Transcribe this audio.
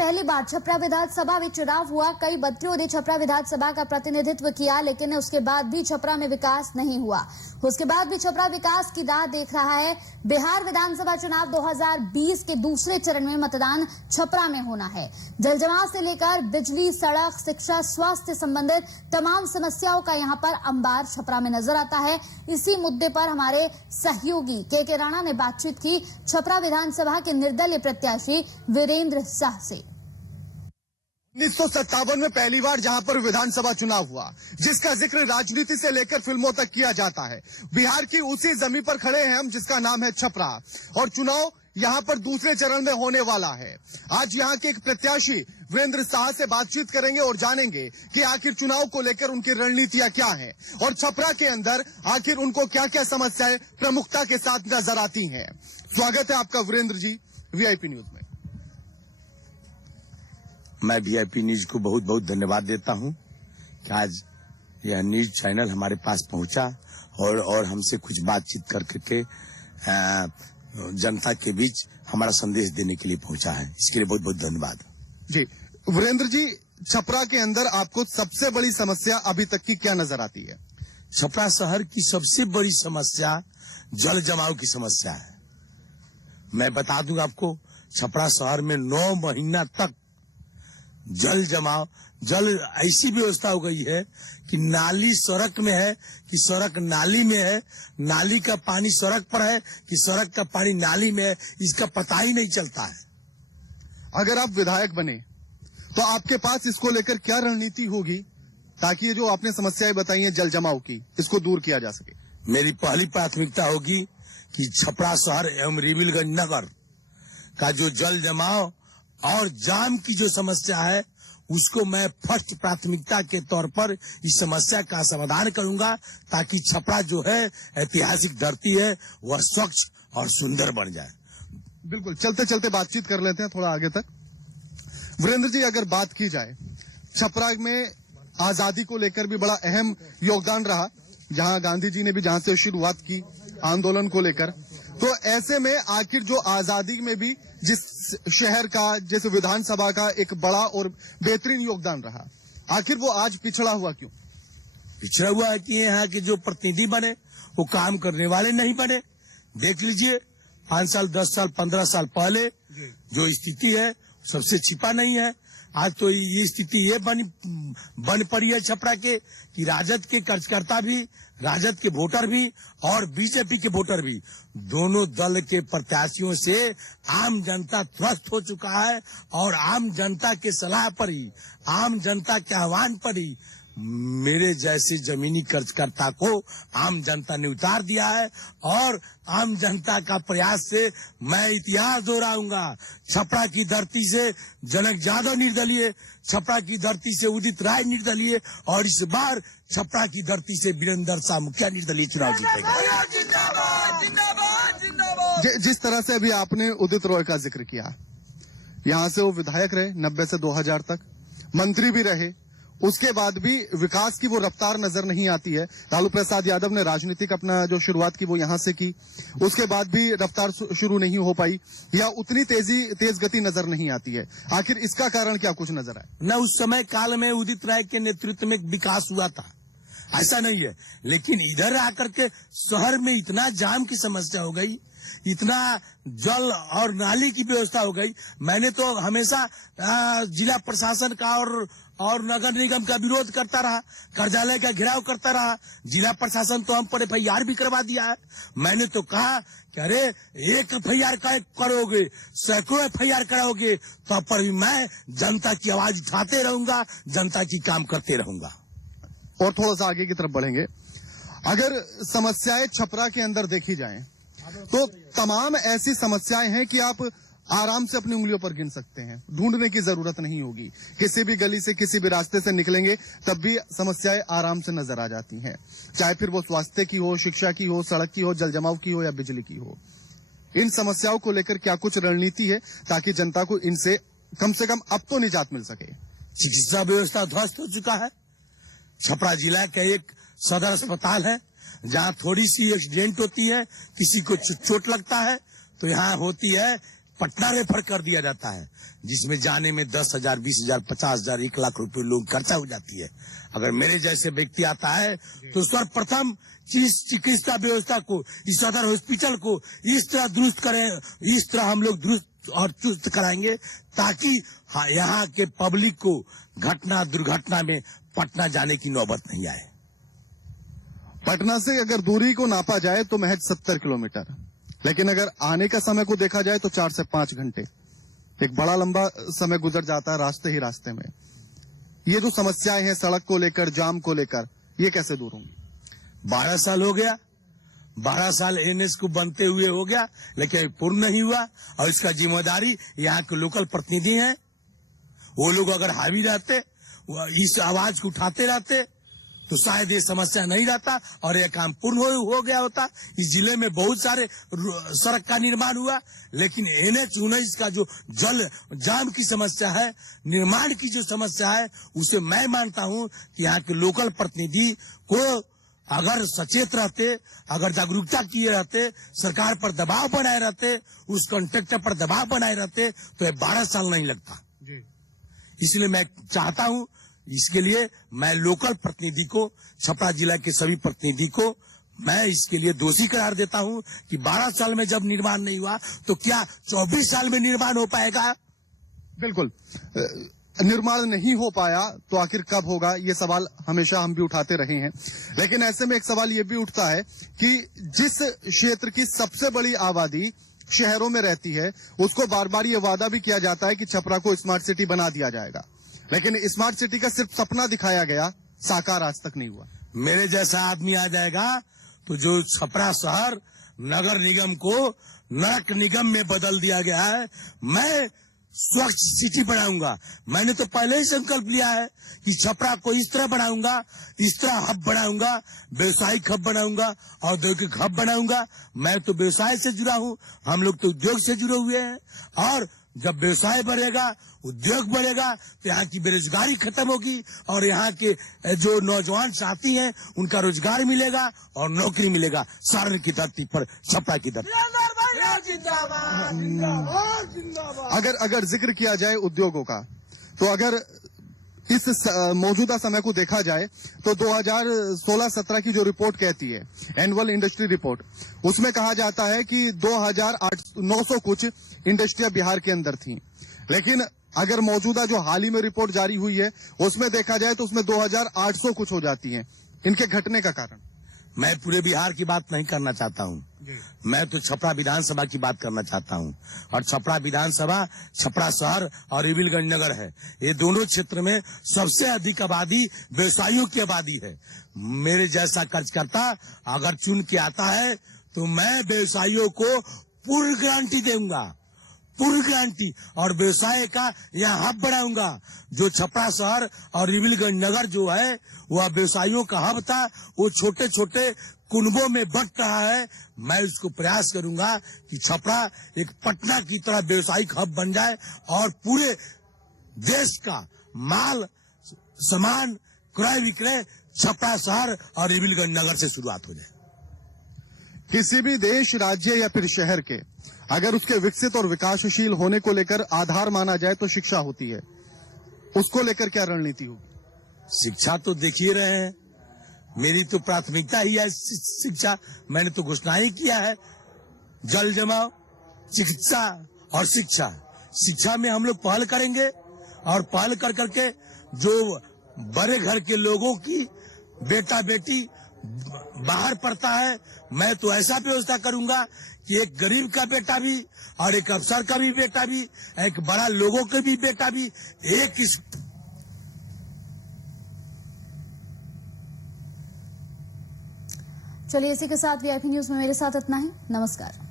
पहली बार छपरा विधानसभा में चुनाव हुआ। कई मंत्रियों ने छपरा विधानसभा का प्रतिनिधित्व किया, लेकिन उसके बाद भी छपरा में विकास नहीं हुआ। उसके बाद भी छपरा विकास की राह देख रहा है। बिहार विधानसभा चुनाव 2020 के दूसरे चरण में मतदान छपरा में होना है। जलजमाव से लेकर बिजली, सड़क, शिक्षा, स्वास्थ्य संबंधित तमाम समस्याओं का यहां पर अंबार छपरा में नजर आता है। इसी मुद्दे पर हमारे सहयोगी के राणा ने बातचीत की छपरा विधानसभा के निर्दलीय प्रत्याशी वीरेंद्र शाह से। 1957 में पहली बार जहां पर विधानसभा चुनाव हुआ, जिसका जिक्र राजनीति से लेकर फिल्मों तक किया जाता है। बिहार की उसी जमीन पर खड़े हैं हम, जिसका नाम है छपरा, और चुनाव यहां पर दूसरे चरण में होने वाला है। आज यहां के एक प्रत्याशी वीरेंद्र शाह से बातचीत करेंगे और जानेंगे कि आखिर चुनाव को लेकर उनकी रणनीतियां क्या हैं और छपरा के अंदर आखिर उनको क्या क्या समस्याएं प्रमुखता के साथ नजर आती हैं। स्वागत है आपका वीरेंद्र जी वीआईपी न्यूज में। मैं वीआईपी न्यूज को बहुत बहुत धन्यवाद देता हूं कि आज यह न्यूज चैनल हमारे पास पहुंचा और हमसे कुछ बातचीत करके जनता के बीच हमारा संदेश देने के लिए पहुंचा है। इसके लिए बहुत बहुत धन्यवाद जी। वीरेंद्र जी, छपरा के अंदर आपको सबसे बड़ी समस्या अभी तक की क्या नजर आती है? छपरा शहर की सबसे बड़ी समस्या जल जमाव की समस्या है। मैं बता दूं आपको, छपरा शहर में 9 महीना तक जल जमाव, जल ऐसी व्यवस्था हो गई है कि नाली सड़क में है कि सड़क नाली में है, नाली का पानी सड़क पर है कि सड़क का पानी नाली में है, इसका पता ही नहीं चलता है। अगर आप विधायक बने तो आपके पास इसको लेकर क्या रणनीति होगी ताकि ये जो आपने समस्याएं बताई हैं जल जमाव की, इसको दूर किया जा सके? मेरी पहली प्राथमिकता होगी कि छपरा शहर एवं रिविलगंज नगर का जो जल जमाव और जाम की जो समस्या है, उसको मैं फर्स्ट प्राथमिकता के तौर पर इस समस्या का समाधान करूंगा, ताकि छपरा जो है ऐतिहासिक धरती है वह स्वच्छ और सुंदर बन जाए। बिल्कुल, चलते चलते बातचीत कर लेते हैं थोड़ा आगे तक। वीरेंद्र जी, अगर बात की जाए, छपरा में आजादी को लेकर भी बड़ा अहम योगदान रहा, जहां गांधी जी ने भी जहां से शुरुआत की आंदोलन को लेकर, तो ऐसे में आखिर जो आजादी में भी जिस शहर का, जिस विधानसभा का एक बड़ा और बेहतरीन योगदान रहा, आखिर वो आज पिछड़ा हुआ क्यों? पिछड़ा हुआ है कि यहाँ के जो प्रतिनिधि बने वो काम करने वाले नहीं बने। देख लीजिए, 5 साल, 10 साल, 15 साल पहले जो स्थिति है सबसे छिपा नहीं है। आज तो ये स्थिति ये बन पड़ी है छपरा के कि राजद के कार्यकर्ता भी, राजद के वोटर भी और बीजेपी के वोटर भी, दोनों दल के प्रत्याशियों से आम जनता त्रस्त हो चुका है और आम जनता के सलाह पर ही, आम जनता के आह्वान पर ही मेरे जैसे जमीनी कार्यकर्ता को आम जनता ने उतार दिया है और आम जनता का प्रयास से मैं इतिहास दोहराऊंगा। छपरा की धरती से जनक यादव निर्दलीय, छपरा की धरती से उदित राय निर्दलीय और इस बार छपरा की धरती से वीरेंद्र शाह मुखिया निर्दलीय चुनाव जीतेगा। जिस तरह से अभी आपने उदित रॉय का जिक्र किया, यहाँ से वो विधायक रहे 90 से 2000 तक, मंत्री भी रहे, उसके बाद भी विकास की वो रफ्तार नजर नहीं आती है। लालू प्रसाद यादव ने राजनीतिक अपना जो शुरुआत की वो यहां से की, उसके बाद भी रफ्तार शुरू नहीं हो पाई या उतनी तेज गति नजर नहीं आती है। आखिर इसका कारण क्या कुछ नजर आए? न उस समय काल में उदित राय के नेतृत्व में विकास हुआ था, ऐसा नहीं है, लेकिन इधर आकर के शहर में इतना जाम की समस्या हो गई, इतना जल और नाली की व्यवस्था हो गई। मैंने तो हमेशा जिला प्रशासन का और नगर निगम का विरोध करता रहा, कार्यालय का घेराव करता रहा। जिला प्रशासन तो हम पर FIR भी करवा दिया है। मैंने तो कहा कि अरे एक FIR करोगे, सैकड़ों FIR कराओगे, तो पर भी मैं जनता की आवाज उठाते रहूंगा, जनता की काम करते रहूंगा। और थोड़ा सा आगे की तरफ बढ़ेंगे। अगर समस्याएं छपरा के अंदर देखी जाएं तो तमाम ऐसी समस्याएं हैं कि आप आराम से अपनी उंगलियों पर गिन सकते हैं, ढूंढने की जरूरत नहीं होगी। किसी भी गली से, किसी भी रास्ते से निकलेंगे तब भी समस्याएं आराम से नजर आ जाती हैं, चाहे फिर वो स्वास्थ्य की हो, शिक्षा की हो, सड़क की हो, जल जमाव की हो या बिजली की हो। इन समस्याओं को लेकर क्या कुछ रणनीति है ताकि जनता को इनसे कम से कम अब तो निजात मिल सके? चिकित्सा व्यवस्था ध्वस्त हो चुका है। छपरा जिला का एक सदर अस्पताल है, जहाँ थोड़ी सी एक्सीडेंट होती है, किसी को चोट लगता है तो यहाँ होती है पटना रेफर कर दिया जाता है, जिसमें जाने में 10,000, 20,000, 50,000, 1 लाख रुपए लोग खर्चा हो जाती है। अगर मेरे जैसे व्यक्ति आता है तो सर्वप्रथम चिकित्सा व्यवस्था को, इस सदर हॉस्पिटल को इस तरह दुरुस्त करें, इस तरह हम लोग दुरुस्त और चुस्त कराएंगे ताकि यहाँ के पब्लिक को दुर्घटना में पटना जाने की नौबत नहीं आए। पटना से अगर दूरी को नापा जाए तो महज 70 किलोमीटर, लेकिन अगर आने का समय को देखा जाए तो 4 से 5 घंटे, एक बड़ा लंबा समय गुजर जाता है रास्ते ही रास्ते में। ये जो समस्याएं हैं सड़क को लेकर, जाम को लेकर, ये कैसे दूर होंगी? 12 साल हो गया, 12 साल एनएच को बनते हुए हो गया, लेकिन पूर्ण नहीं हुआ। और इसका जिम्मेदारी यहाँ के लोकल प्रतिनिधि हैं। वो लोग अगर हावी रहते, इस आवाज को उठाते रहते, तो शायद ये समस्या नहीं रहता और यह काम पूर्ण हो गया होता। इस जिले में बहुत सारे सड़क का निर्माण हुआ, लेकिन NH-19 का जो जल जाम की समस्या है, निर्माण की जो समस्या है, उसे मैं मानता हूं कि यहाँ के लोकल प्रतिनिधि को अगर सचेत रहते, अगर जागरूकता किए रहते, सरकार पर दबाव बनाए रहते, उस कॉन्ट्रैक्टर पर दबाव बनाए रहते, तो ये 12 साल नहीं लगता। इसलिए मैं चाहता हूं, इसके लिए मैं लोकल प्रतिनिधि को, छपरा जिला के सभी प्रतिनिधि को मैं इसके लिए दोषी करार देता हूं कि 12 साल में जब निर्माण नहीं हुआ तो क्या 24 साल में निर्माण हो पाएगा? बिल्कुल, निर्माण नहीं हो पाया तो आखिर कब होगा, ये सवाल हमेशा हम भी उठाते रहे हैं। लेकिन ऐसे में एक सवाल ये भी उठता है कि जिस क्षेत्र की सबसे बड़ी आबादी शहरों में रहती है, उसको बार बार ये वादा भी किया जाता है कि छपरा को स्मार्ट सिटी बना दिया जाएगा, लेकिन स्मार्ट सिटी का सिर्फ सपना दिखाया गया, साकार आज तक नहीं हुआ। मेरे जैसा आदमी आ जाएगा तो जो छपरा शहर नगर निगम को नरक निगम में बदल दिया गया है, मैं स्वच्छ सिटी बनाऊंगा। मैंने तो पहले ही संकल्प लिया है कि छपरा को इस तरह बनाऊंगा, इस तरह हब बनाऊंगा, व्यवसायिक हब बनाऊंगा, औद्योगिक हब बनाऊंगा। मैं तो व्यवसाय से जुड़ा हूं, हम लोग तो उद्योग से जुड़े हुए हैं। और जब व्यवसाय बढ़ेगा, उद्योग बढ़ेगा, तो यहाँ की बेरोजगारी खत्म होगी और यहाँ के जो नौजवान साथी हैं उनका रोजगार मिलेगा और नौकरी मिलेगा सारण की धरती पर, छपरा की धरती। अगर जिक्र किया जाए उद्योगों का, तो अगर इस मौजूदा समय को देखा जाए तो 2016-17 की जो रिपोर्ट कहती है, एनुअल इंडस्ट्री रिपोर्ट, उसमें कहा जाता है कि 2,900 कुछ इंडस्ट्रियां बिहार के अंदर थी। लेकिन अगर मौजूदा जो हाल ही में रिपोर्ट जारी हुई है उसमें देखा जाए तो उसमें 2,800 कुछ हो जाती हैं। इनके घटने का कारण? मैं पूरे बिहार की बात नहीं करना चाहता हूँ, मैं तो छपरा विधानसभा की बात करना चाहता हूँ। और छपरा विधानसभा, छपरा शहर और रिविलगंज नगर है, ये दोनों क्षेत्र में सबसे अधिक आबादी व्यवसायियों की आबादी है। मेरे जैसा कार्यकर्ता अगर चुन के आता है तो मैं व्यवसायियों को पूर्ण गारंटी दूंगा, पूर्ण गारंटी, और व्यवसाय का यहाँ हब बनाऊंगा। जो छपरा शहर और रिविलगंज नगर जो है वह व्यवसायियों का हब था, वो छोटे छोटे कुनबों में बंट रहा है। मैं उसको प्रयास करूंगा कि छपरा एक पटना की तरह व्यवसायिक हब बन जाए और पूरे देश का माल सामान क्रय विक्रय छपरा शहर और रिविलगंज नगर से शुरुआत हो जाए। किसी भी देश, राज्य या फिर शहर के अगर उसके विकसित और विकासशील होने को लेकर आधार माना जाए तो शिक्षा होती है, उसको लेकर क्या रणनीति होगी? शिक्षा तो देख ही रहे हैं, मेरी तो प्राथमिकता ही है शिक्षा। मैंने तो घोषणा ही किया है, जल जमाव, चिकित्सा और शिक्षा। शिक्षा में हम लोग पहल करेंगे और पहल कर करके जो बड़े घर के लोगों की बेटा बेटी बाहर पढ़ता है, मैं तो ऐसा व्यवस्था करूंगा कि एक गरीब का बेटा भी और एक अफसर का भी बेटा भी, एक बड़ा लोगों के भी बेटा भी एक इस चलिए, इसी के साथ VIP न्यूज में मेरे साथ इतना है। नमस्कार।